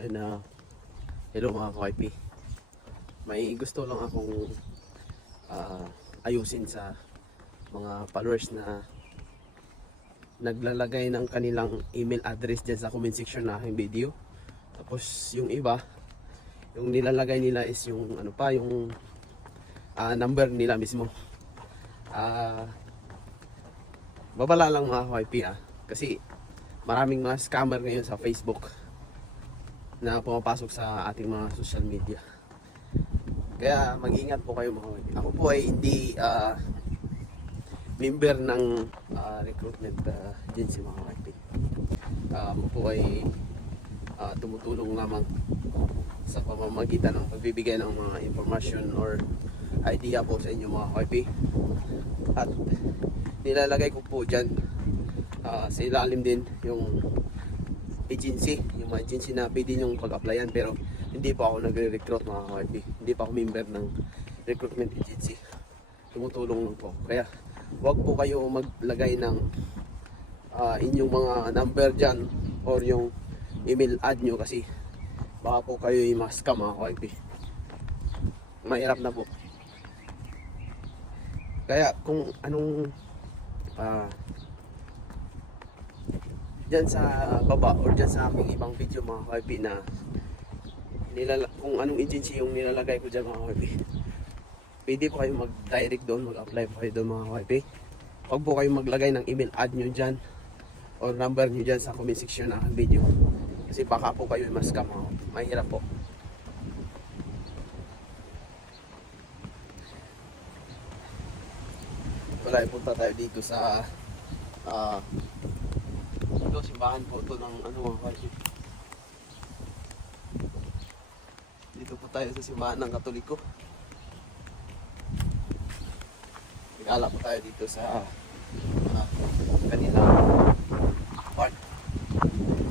Ayun na, hello mga ka-YP. May gusto lang akong ah, ayusin sa mga followers na naglalagay ng kanilang email address dyan sa comment section na aking video. Tapos yung iba, yung nilalagay nila is yung ano pa, yung ah, number nila mismo. Ah, babala lang mga ka-YP ah. Kasi maraming mga scammer ngayon sa Facebook na pumapasok sa ating mga social media. Kaya mag-ingat po kayo mga kaibigan. Ako po ay hindi ah, member ng ah, recruitment ah, agency mga kaibigan. Ako po ay ah, tumutulong lamang sa pamamagitan ng pagbibigay ng mga information or idea po sa inyo mga kaibigan. At nilalagay ko po dyan ah, sa ilalim din yung agency, yung agency na pwede nyo pag-applyan pero hindi pa ako nagre-recruit mga ka-RP. Hindi pa ako member ng recruitment agency. Tumutulong lang po. Kaya wag po kayo maglagay ng ah, inyong mga number dyan or yung email ad nyo kasi baka po kayo yung mga scam mga ka-RP. Mahirap na po. Kaya kung anong ah dyan sa baba or dyan sa aking ibang video mga ka-RP na nilala kung anong agency yung nilalagay ko dyan mga ka-RP pwede po kayo mag-direct doon, mag-apply po kayo doon mga ka-RP huwag po kayo maglagay ng email ad nyo dyan or number nyo dyan sa comment section ng video. Kasi baka po kayo mas-scam mga ka-RP. mahirap po. Wala punta tayo dito sa ah ito, simbahan po ito ng ano mga kasi. Dito po tayo sa simbahan ng Katoliko. Nagala po tayo dito sa uh, kanilang part.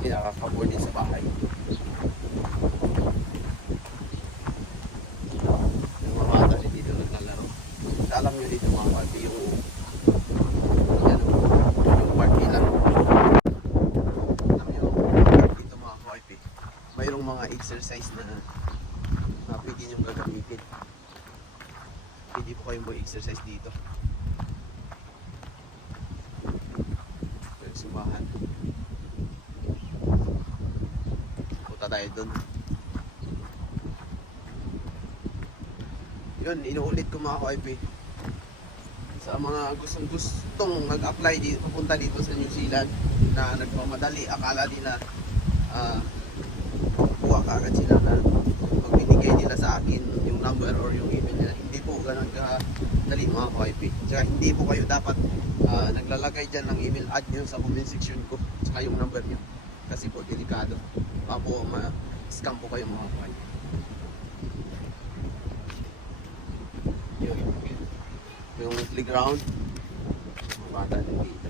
Pinakakabor din sa bahay. Yung mga bata din dito naglalaro. Alam nyo dito mga party yung yan, yung party lang alam nyo, dito mga ka-RP, mayroong mga exercise na na pwede nyo gagamitin. Pwede po kayong mag-exercise dito. Sumahan. Punta tayo dun. Yun, inuulit ko mga ka-RP. Sa mga gustong gustong mag-apply dito, pupunta dito sa New Zealand na nagmamadali, akala nila ah kuha ka agad sila na pag binigay nila sa akin yung number or yung email nila, hindi po ganun ka dali mga ka-IP. Tsaka hindi po kayo dapat ah, naglalagay dyan ng email ad nyo sa comment section ko tsaka yung number nyo kasi po delikado. Baka po ma-scam po kayo mga ka-IP. Yun. Yung playground, mga bata dito.